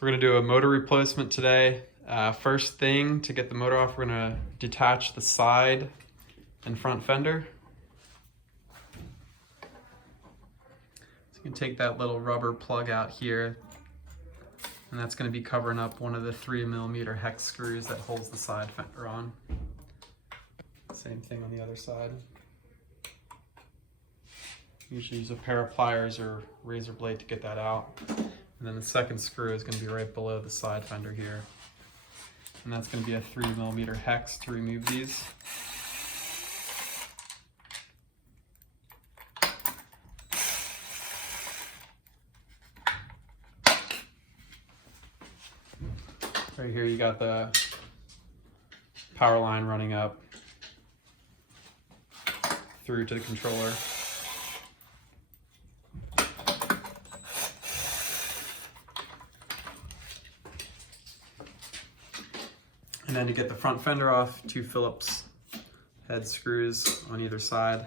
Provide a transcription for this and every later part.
We're going to do a motor replacement today. First thing, to get the motor off, we're going to detach the side and front fender. So you can take that little rubber plug out here, and that's going to be covering up one of the 3mm hex screws that holds the side fender on. Same thing on the other side. Usually use a pair of pliers or razor blade to get that out. And then the second screw is going to be right below the side fender here. And that's going to be a 3mm hex to remove these. Right here you got the power line running up through to the controller. And then to get the front fender off, 2 Phillips head screws on either side.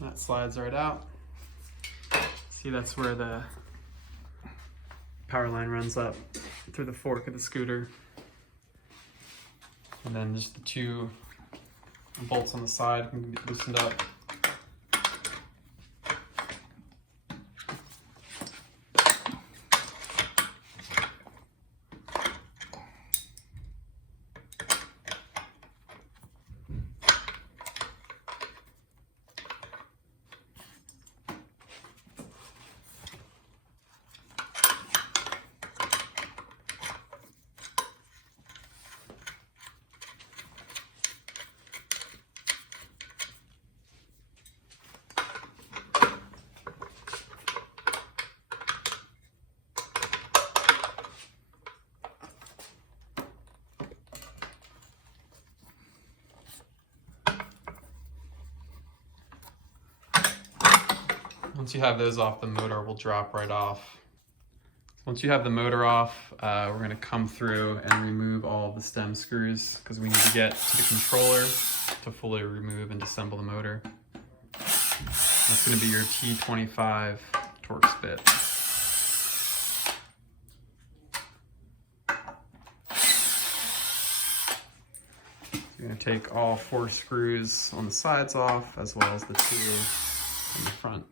That slides right out. See, that's where the power line runs up through the fork of the scooter. And then just the 2 bolts on the side can be loosened up. Once you have those off, the motor will drop right off. Once you have the motor off, we're going to come through and remove all of the stem screws because we need to get to the controller to fully remove and disassemble the motor. That's going to be your T25 Torx bit. You're going to take all 4 screws on the sides off, as well as the 2 in the front.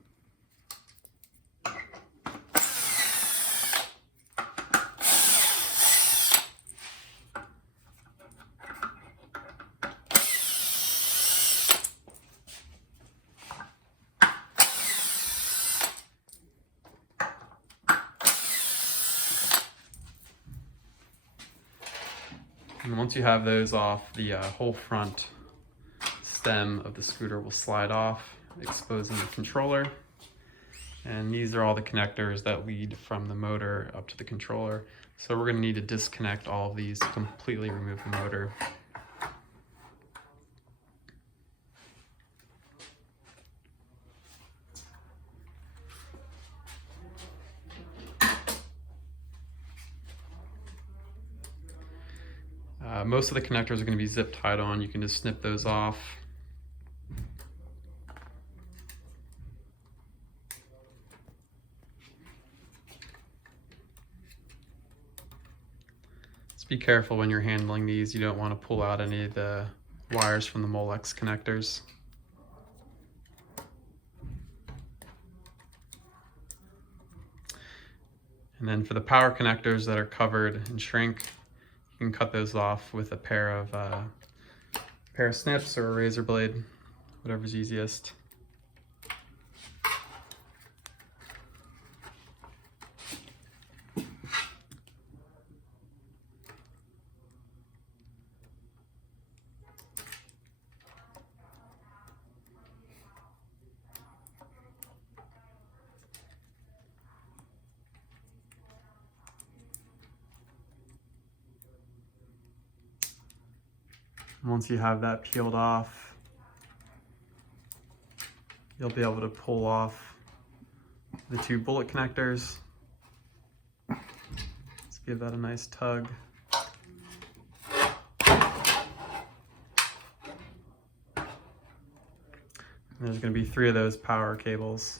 And once you have those off, the whole front stem of the scooter will slide off, exposing the controller. And these are all the connectors that lead from the motor up to the controller. So we're going to need to disconnect all of these to completely remove the motor. Most of the connectors are going to be zip tied on. You can just snip those off. Just be careful when you're handling these. You don't want to pull out any of the wires from the Molex connectors. And then for the power connectors that are covered in shrink, you can cut those off with a pair of snips or a razor blade, whatever's easiest. Once you have that peeled off, you'll be able to pull off the 2 bullet connectors. Let's give that a nice tug. And there's going to be 3 of those power cables.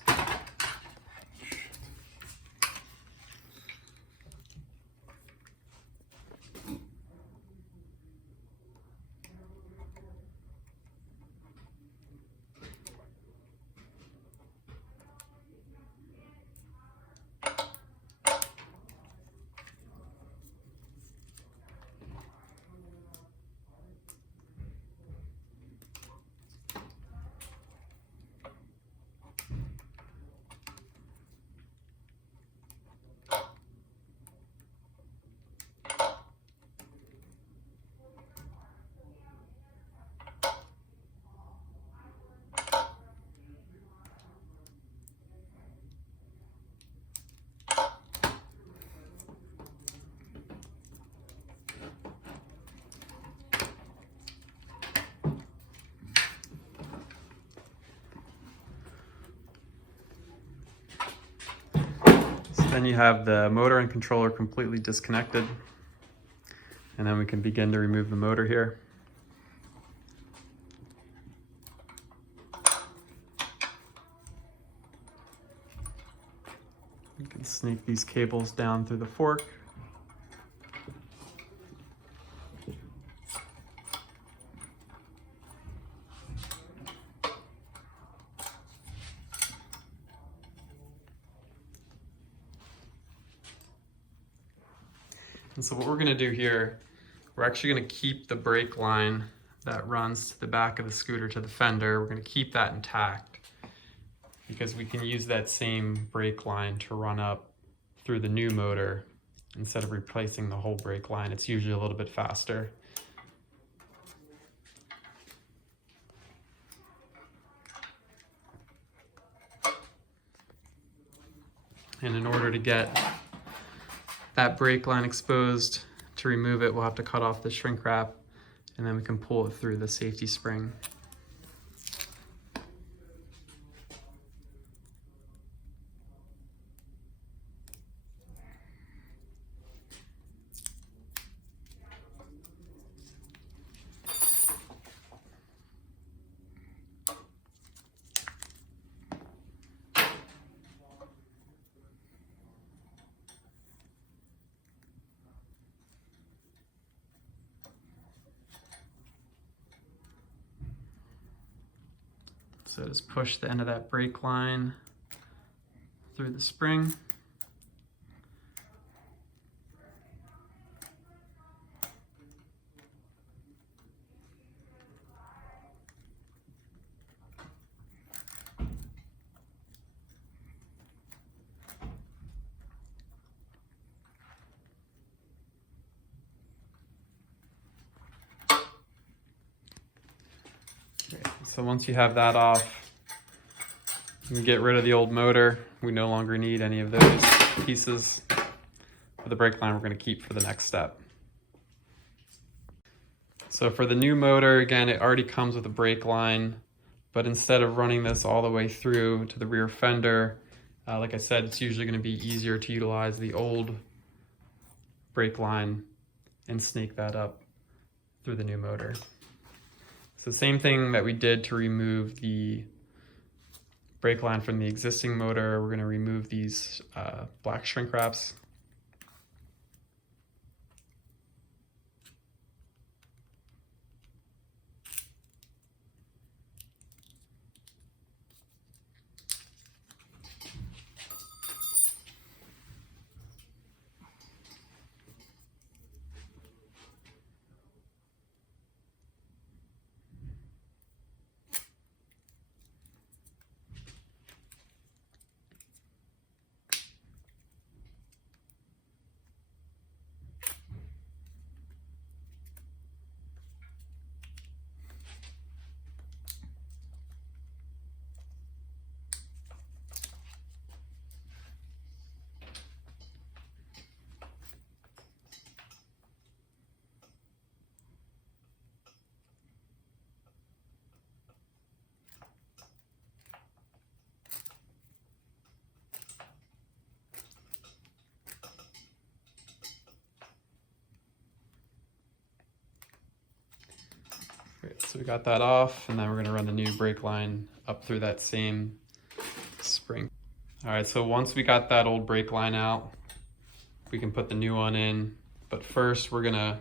Then you have the motor and controller completely disconnected. And then we can begin to remove the motor here. You can snake these cables down through the fork. And so what we're going to do here, we're actually going to keep the brake line that runs to the back of the scooter to the fender. We're going to keep that intact because we can use that same brake line to run up through the new motor instead of replacing the whole brake line. It's usually a little bit faster. And in order to get that brake line exposed, to remove it, we'll have to cut off the shrink wrap, and then we can pull it through the safety spring. So just push the end of that brake line through the spring. So once you have that off, you can get rid of the old motor. We no longer need any of those pieces. For the brake line, we're going to keep for the next step. So for the new motor, again, it already comes with a brake line, but instead of running this all the way through to the rear fender, like I said, it's usually going to be easier to utilize the old brake line and snake that up through the new motor. So same thing that we did to remove the brake line from the existing motor, we're going to remove these black shrink wraps. So we got that off, and then we're gonna run the new brake line up through that same spring. All right, so once we got that old brake line out, we can put the new one in. But first we're gonna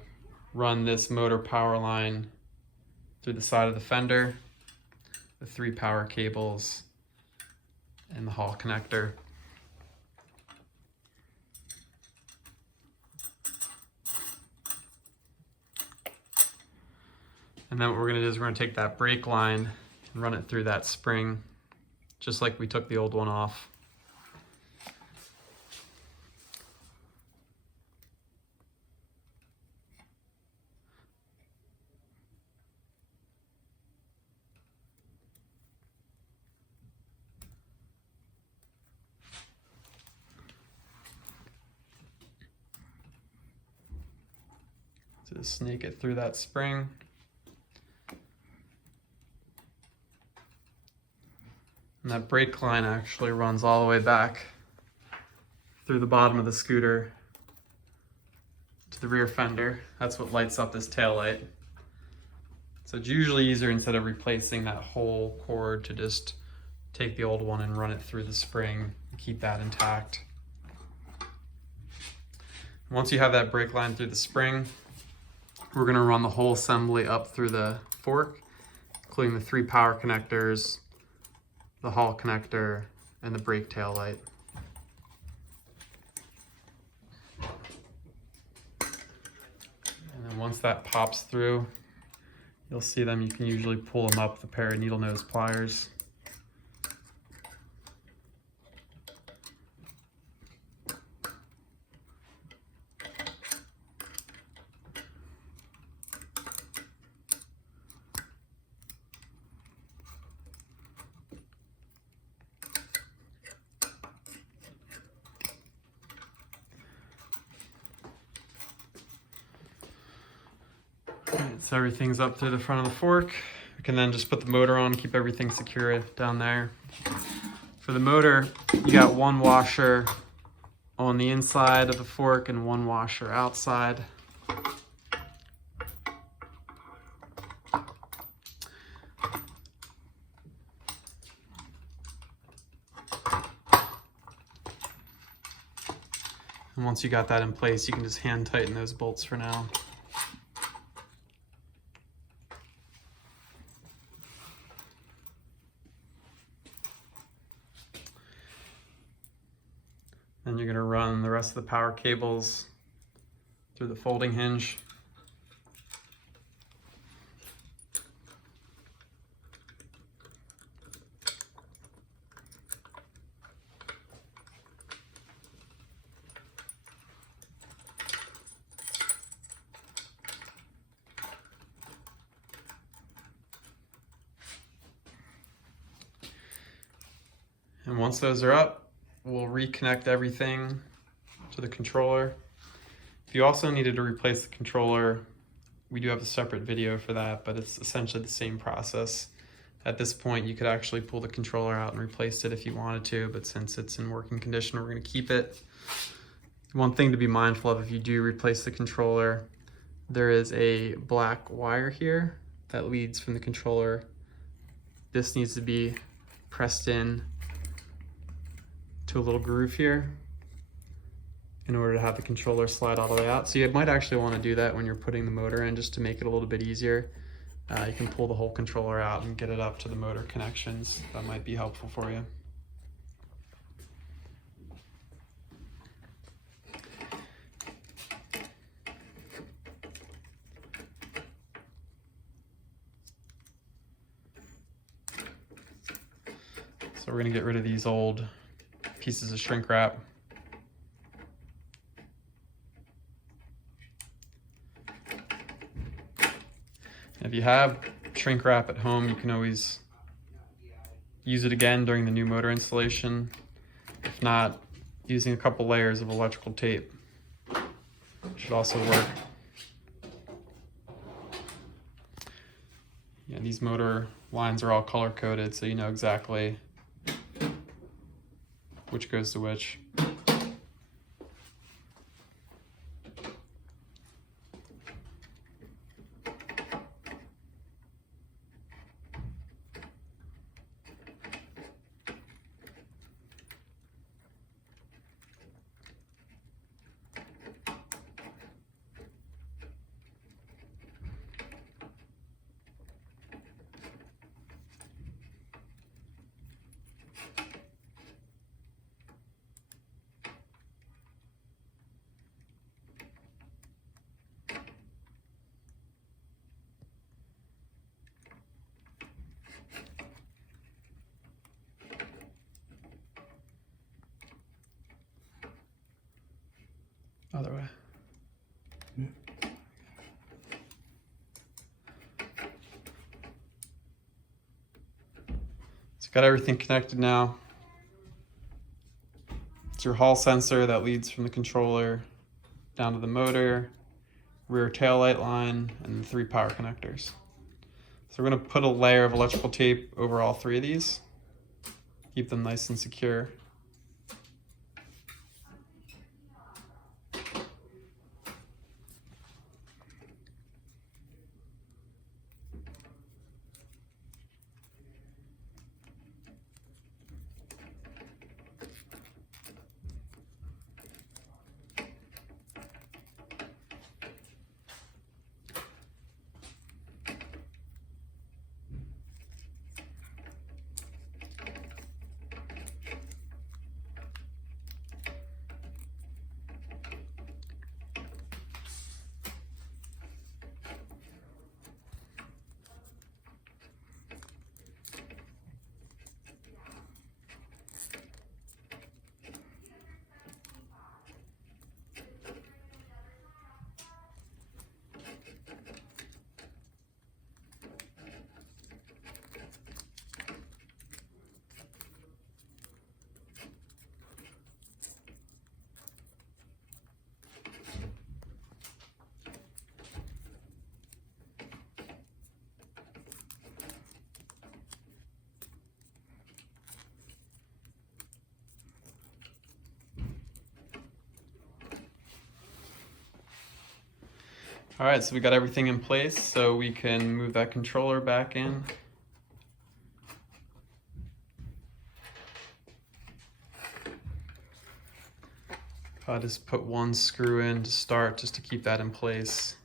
run this motor power line through the side of the fender, the 3 power cables, and the hall connector. And then what we're gonna do is we're gonna take that brake line and run it through that spring, just like we took the old one off. So just snake it through that spring. And that brake line actually runs all the way back through the bottom of the scooter to the rear fender. That's what lights up this tail light. So it's usually easier, instead of replacing that whole cord, to just take the old one and run it through the spring and keep that intact. Once you have that brake line through the spring, we're gonna run the whole assembly up through the fork, including the 3 power connectors, the hall connector, and the brake tail light. And then once that pops through, you'll see them. You can usually pull them up with a pair of needle nose pliers. Alright, so everything's up through the front of the fork. We can then just put the motor on, keep everything secure down there. For the motor, you got 1 washer on the inside of the fork and 1 washer outside. And once you got that in place, you can just hand tighten those bolts for now. Then you're going to run the rest of the power cables through the folding hinge. And once those are up, we'll reconnect everything to the controller. If you also needed to replace the controller, we do have a separate video for that, but it's essentially the same process. At this point, you could actually pull the controller out and replace it if you wanted to, but since it's in working condition, we're going to keep it. One thing to be mindful of if you do replace the controller, there is a black wire here that leads from the controller. This needs to be pressed in to a little groove here in order to have the controller slide all the way out. So you might actually want to do that when you're putting the motor in, just to make it a little bit easier. You can pull the whole controller out and get it up to the motor connections. That might be helpful for you. So we're going to get rid of these old pieces of shrink wrap. If you have shrink wrap at home, you can always use it again during the new motor installation. If not, using a couple layers of electrical tape should also work. Yeah, these motor lines are all color coded, so you know exactly which goes to which. Other way. So got everything connected now. It's your hall sensor that leads from the controller down to the motor, rear tail light line, and the 3 power connectors. So we're going to put a layer of electrical tape over all 3 of these. Keep them nice and secure. All right, so we got everything in place, so we can move that controller back in. I just put 1 screw in to start, just to keep that in place.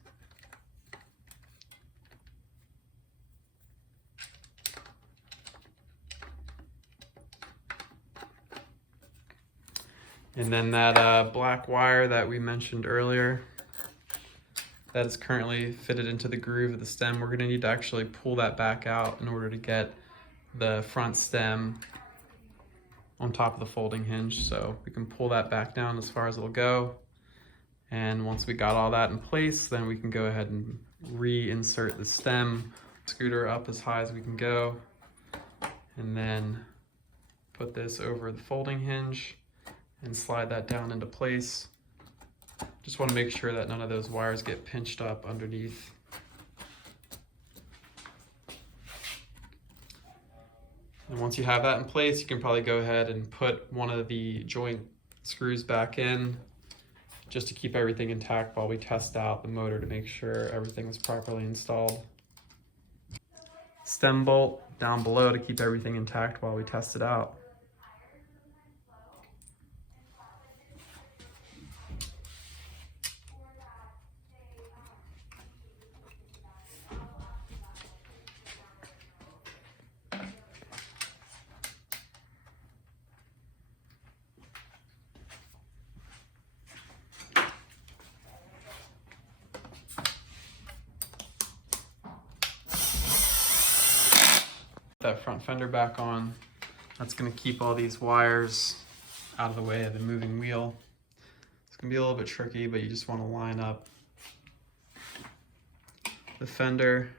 And then that black wire that we mentioned earlier, that is currently fitted into the groove of the stem. We're gonna need to actually pull that back out in order to get the front stem on top of the folding hinge. So we can pull that back down as far as it'll go. And once we got all that in place, then we can go ahead and reinsert the stem, scooter up as high as we can go, and then put this over the folding hinge and slide that down into place. Just want to make sure that none of those wires get pinched up underneath. And once you have that in place, you can probably go ahead and put one of the joint screws back in, just to keep everything intact while we test out the motor to make sure everything is properly installed. Stem bolt down below to keep everything intact while we test it out. That front fender back on. That's going to keep all these wires out of the way of the moving wheel. It's going to be a little bit tricky, but you just want to line up the fender,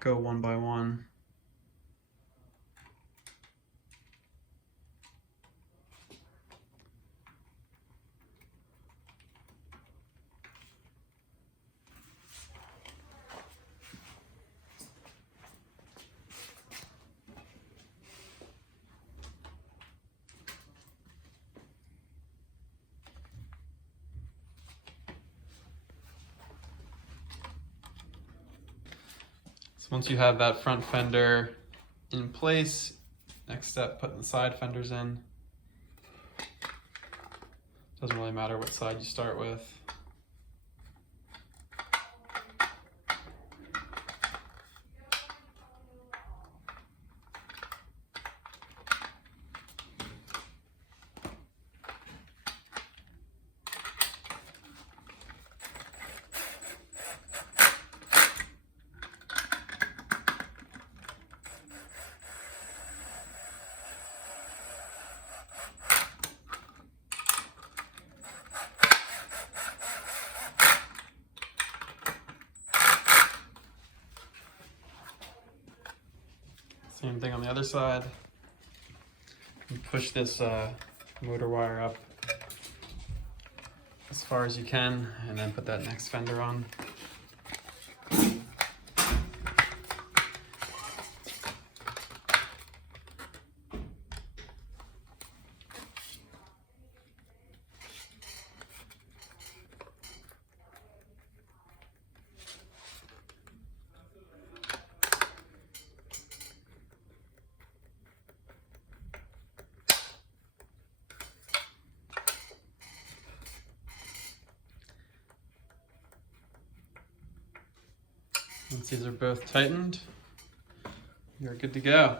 go one by one. Once you have that front fender in place, next step, putting the side fenders in. Doesn't really matter what side you start with. Same thing on the other side. And push this motor wire up as far as you can, and then put that next fender on. Once these are both tightened, you're good to go.